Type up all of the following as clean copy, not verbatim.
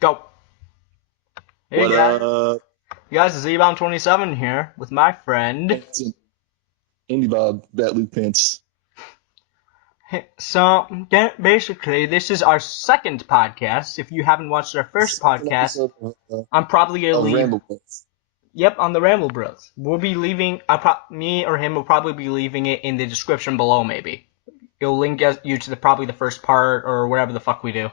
Go. Hey What guys, up? Z-Bomb27 here with my friend. It's Andy Bob, Bat Luke Pants. Basically, this is our second podcast. If you haven't watched our first Second podcast, episode I'm probably gonna of leave. Ramble Bros. Yep, on the Ramble Bros. We'll be leaving. Me or him will probably be leaving it in the description below. Maybe it'll link you to probably the first part or whatever the fuck we do.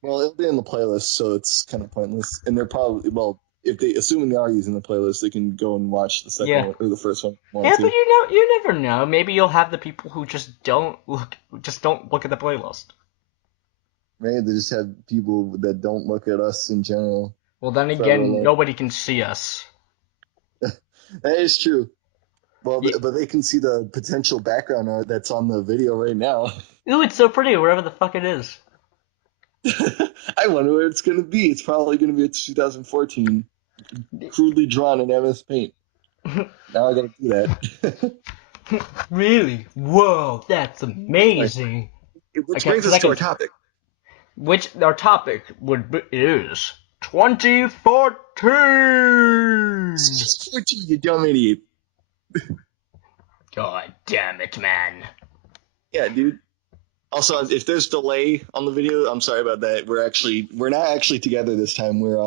Well, it'll be in the playlist, so it's kind of pointless. And they're probably, well, if they, assuming they are using the playlist, they can go and watch the second Yeah. one or the first one if they want Yeah, but to. you never know. Maybe you'll have the people who just don't look at the playlist. Maybe they just have people that don't look at us in general Well, then forever again, alone. nobody can see us. That is true. Well, Yeah. but they can see the potential background art that's on the video right now. Ooh, it's so pretty, wherever the fuck it is. I wonder where it's going to be. It's probably going to be a 2014 crudely drawn in MS Paint. Now I gotta do that. Really? Whoa, that's Anyway, amazing. which Okay, brings because us I to our can. topic. Which our topic is 2014. 14, you dumb idiot. God damn it, man. Yeah, dude. Also, if there's delay on the video, I'm sorry about that. We're not actually together this time. We're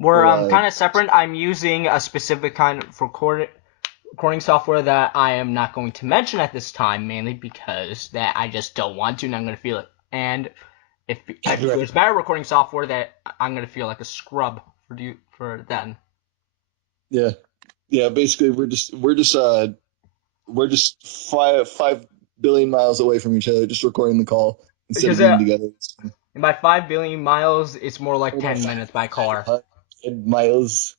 We're kind of separate. I'm using a specific kind of recording software that I am not going to mention at this time, mainly because that I just don't want to, and I'm going to feel it. And if right. there's better recording software, that I'm going to feel like a scrub for then. Yeah, yeah. Basically, we're just five billion miles away from each other, just recording the call instead of Because being together. by 5 billion miles, it's more like Or about 10 five, minutes by car. 500 miles.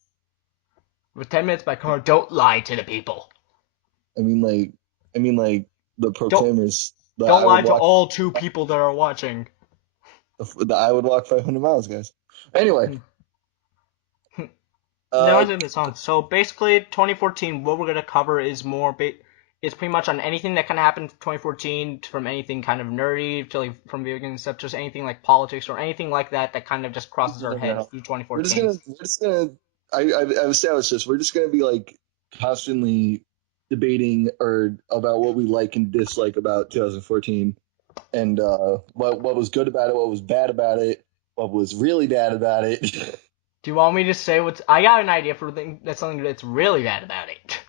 With 10 minutes by car, don't lie to the people. I mean, like, like the Don't proclaimers. The don't I lie would to walk. all two people that are watching. The I would walk 500 miles, guys. Anyway, Now uh, it's in the song. So basically, 2014, what we're gonna cover is it's pretty much on anything that kind of happened in 2014, from anything kind of nerdy to like from video games stuff, just anything like politics or anything like that that kind of just crosses our head through we're just 2014. gonna, I've established this. We're just gonna be like constantly debating or about what we like and dislike about 2014, and what was good about it, what was bad about it, what was really bad about it. Do you want me to say what's? I got an idea for that's something that's really bad about it.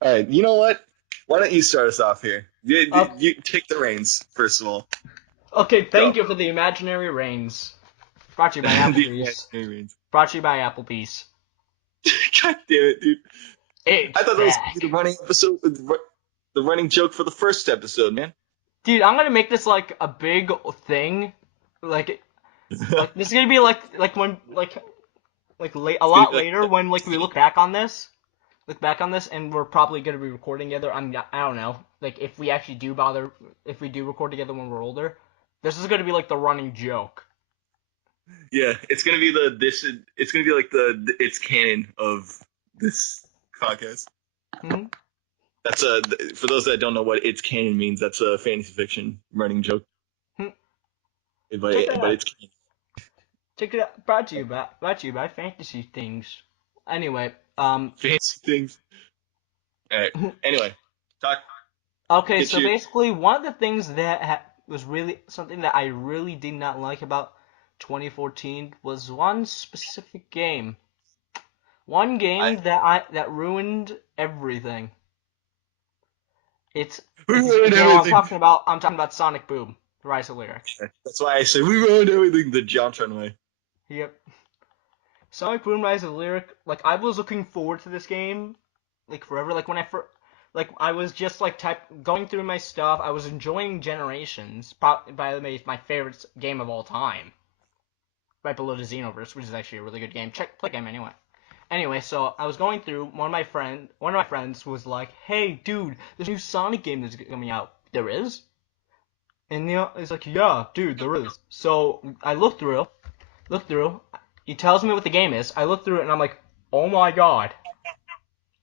All right, you know what? Why don't you start us off here? Up. You take the reins first of all. Okay, thank Go. you for the imaginary reins. Brought to you by The Applebee's. imaginary reins. Brought to you by Applebee's. God damn it, dude. It's I thought that was gonna be the back. running episode, the running joke for the first episode, man. Dude, I'm gonna make this like a big thing. Like like this is gonna be like when a It's gonna lot be like later when like we look back on this, and we're probably gonna be recording together. I don't know. Like if we actually do bother, if we do record together when we're older, this is gonna be like the running joke. yeah, it's gonna be it's gonna be like it's canon of this podcast. Hmm. That's a For those that don't know what it's canon means. That's a fantasy fiction running joke, Hmm. Check that but out. it's canon. Check it out. Brought to you by Fantasy Things. Anyway, Fancy things. All right. Anyway, talk. okay, Get so you. basically, one of the things that was really something that I really did not like about 2014 was one specific game. One I game that ruined everything. we It's ruined everything. I'm talking about Sonic Boom, Rise of Lyric. That's why I say we ruined everything. The JonTron way. Yep. Sonic Boom Rise of Lyric, like I was looking forward to this game like forever. Like when I first, like I was just like going through my stuff. I was enjoying Generations. By the way, it's my favorite game of all time, right below the Xenoverse, which is actually a really good game. Play game anyway. Anyway, so I was going through. One of my friends was like, "Hey, dude, there's a new Sonic game that's coming out." There is, and it's like, "Yeah, dude, there is." So I look through. He tells me what the game is. I look through it and I'm like, "Oh my god,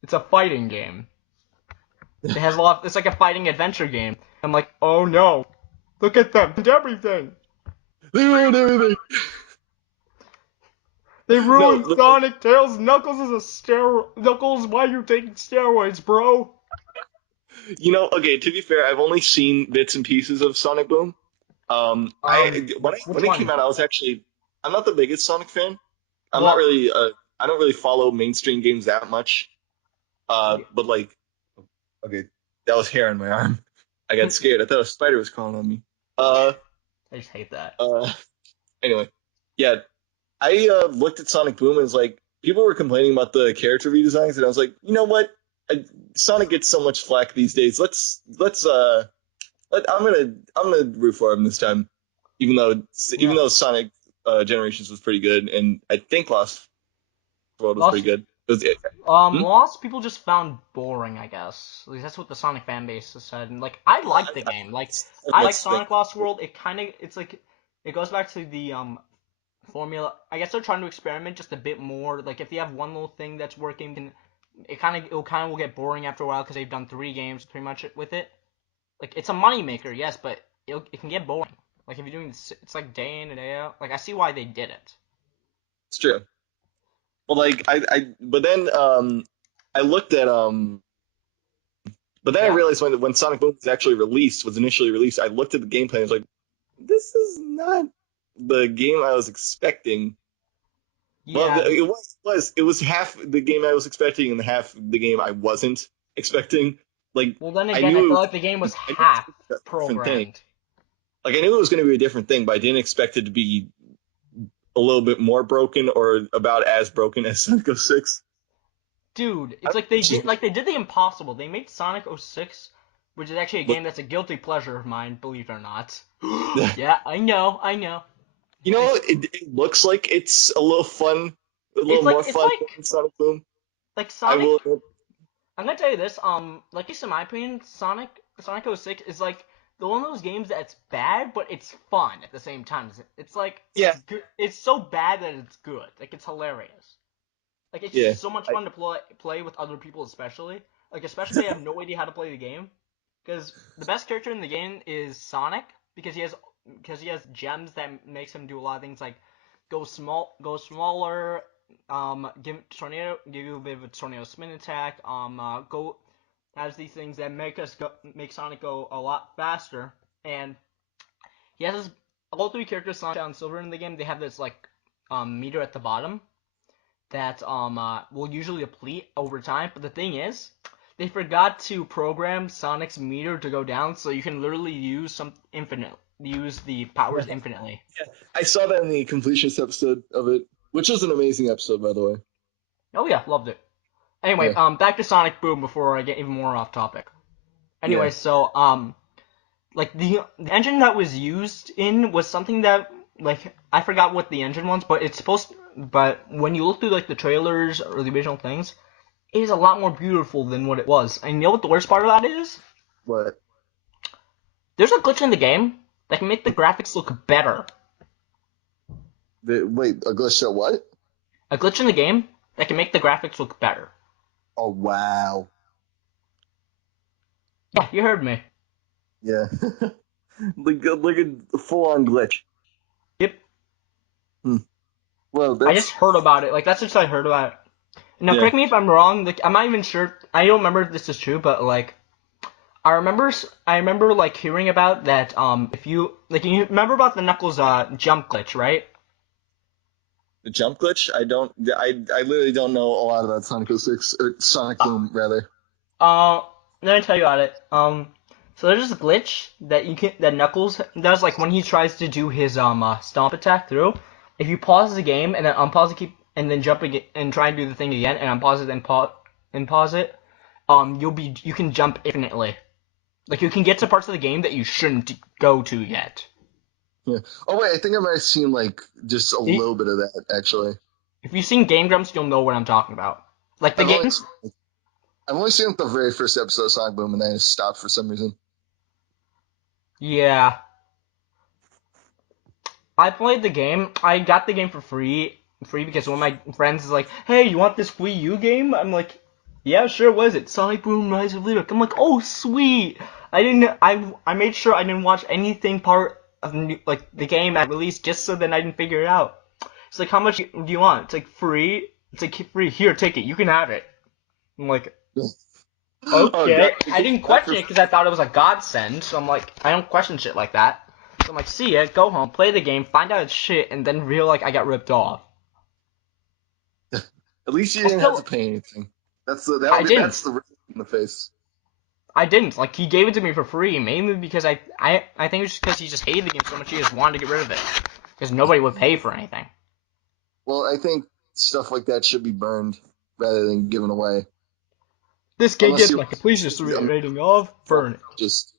it's a fighting game." It has a lot. It's like a fighting adventure game. I'm like, "Oh no, look at them and everything." They ruined everything. They No, ruined Sonic. Tails. Knuckles is a steroid. Knuckles, why are you taking steroids, bro? okay. To be fair, I've only seen bits and pieces of Sonic Boom. Which When it came one? out, I'm not the biggest Sonic fan. I'm not Well, really I don't really follow mainstream games that much. But like, okay, that was hair on my arm. I got I scared. I thought a spider was crawling on me. Uh, just hate that. uh. Anyway, yeah, I looked at Sonic Boom and was like, people were complaining about the character redesigns, and I was like, you know what? Sonic gets so much flack these days. I'm gonna root for him this time, even though even Yeah. though Sonic Generations was pretty good, and I think Lost World was pretty Lost, good. Hmm? Lost people just found boring, I guess. At least that's what the Sonic fan base has said. And like, I like the game. Like, I like Mixed thing. Sonic Lost World. It's like, it goes back to the formula. I guess they're trying to experiment just a bit more. Like, if you have one little thing that's working, then it will get boring after a while because they've done 3 games pretty much with it. Like, it's a money maker, yes, but it can get boring. Like, if you're doing this, it's like day in and day out. Like, I see why they did it. It's true. Well, like but then I looked at but then I Yeah. realized when Sonic Boom was initially released, I looked at the gameplay and was like, this is not the game I was expecting. Well, Yeah. it was half the game I was expecting and half the game I wasn't expecting. Like Well, then I again, I knew feel it like the game was I knew it was half gonna be a different thing. programmed. Like I knew it was going to be a different thing, but I didn't expect it to be a little bit more broken or about as broken as Sonic 06. Dude, I it's don't know, like they which is did the impossible. They made Sonic 06, which is actually a but game that's a guilty pleasure of mine, believe it or not. Yeah, I know, I know. It's it looks like it's a little fun, a little it's like more it's fun like than Sonic Boom. like I Sonic. will admit. I'm gonna tell you this. Like, at least in my opinion, Sonic 06 is like the one of those games that's bad, but it's fun at the same time. It's like Yeah, it's good. It's so bad that it's good. Like, it's hilarious. Like, it's yeah. just so much I, fun to play with other people, especially. Like, especially, I have no idea how to play the game, because the best character in the game is Sonic, because he has gems that makes him do a lot of things like go smaller, give you a bit of a tornado spin attack, go has these things that make Sonic go a lot faster, and he has all 3 characters, Sonic, Shadow, and Silver in the game. They have this like meter at the bottom that will usually deplete over time. But the thing is, they forgot to program Sonic's meter to go down, so you can literally use the powers infinitely. I saw that in the completionist episode of it, which was an amazing episode, by the way. Oh yeah, loved it. Anyway, Yeah, back to Sonic Boom before I get even more off topic. yeah. Anyway, so like the engine that was used in was something that, like, I forgot what the engine was, but but when you look through like the trailers or the original things, it is a lot more beautiful than what it was. And you know what the worst part of that is? What? There's a glitch in the game that can make the graphics look better. Wait, a glitch at what? A glitch in the game that can make the graphics look better. Oh wow. Yeah, you heard me. Yeah. like a full on glitch. Yep. Hmm. Well, I just that's heard about it. Like, that's just I heard about it. Now, yeah. correct me if I'm wrong. Like, I'm not even sure. I don't remember if this is true, but like, I remember like hearing about that. If you like, you remember about the Knuckles jump glitch, right? The jump glitch. I literally don't know a lot about Sonic 06 or Sonic Uh, Boom rather. Uh, let me tell you about it. So there's this glitch that Knuckles does, like when he tries to do his stomp attack through. If you pause the game and then unpause it, and then jump again and try and do the thing again and unpause it and pause it, you can jump infinitely. Like, you can get to parts of the game that you shouldn't go to yet. Yeah. Oh wait, I think I might have seen like just a If little bit of that actually. you've seen Game Grumps, you'll know what I'm talking about. Like, the I've only games. I've only seen like, the very first episode of Sonic Boom and then I just stopped for some reason. Yeah, I played the game. I got the game for free because one of my friends is like, "Hey, you want this Wii U game?" I'm like, "Yeah, sure. What is it? Sonic Boom: Rise of Lyric." I'm like, "Oh, sweet." I didn't. I made sure I didn't watch anything part of like the game at release just so that I didn't figure it out. It's like, how much do you want? It's like free. It's like free. Here, take it. You can have it. I'm like, Oh god, okay. I I get didn't that question for it because I thought it was a godsend. So I'm like, I don't question shit like that. So I'm like, see ya, go home, play the game, find out it's shit, and then feel like I got ripped off. at least you I didn't have to still, pay anything. I That's didn't. the risk in the face. I didn't. Like, he gave it to me for free, mainly because I think it was just because he just hated the game so much he just wanted to get rid of it. Because nobody would pay for anything. Well, I think stuff like that should be burned rather than given away. This game Unless gets you're my completionist rating of burn. just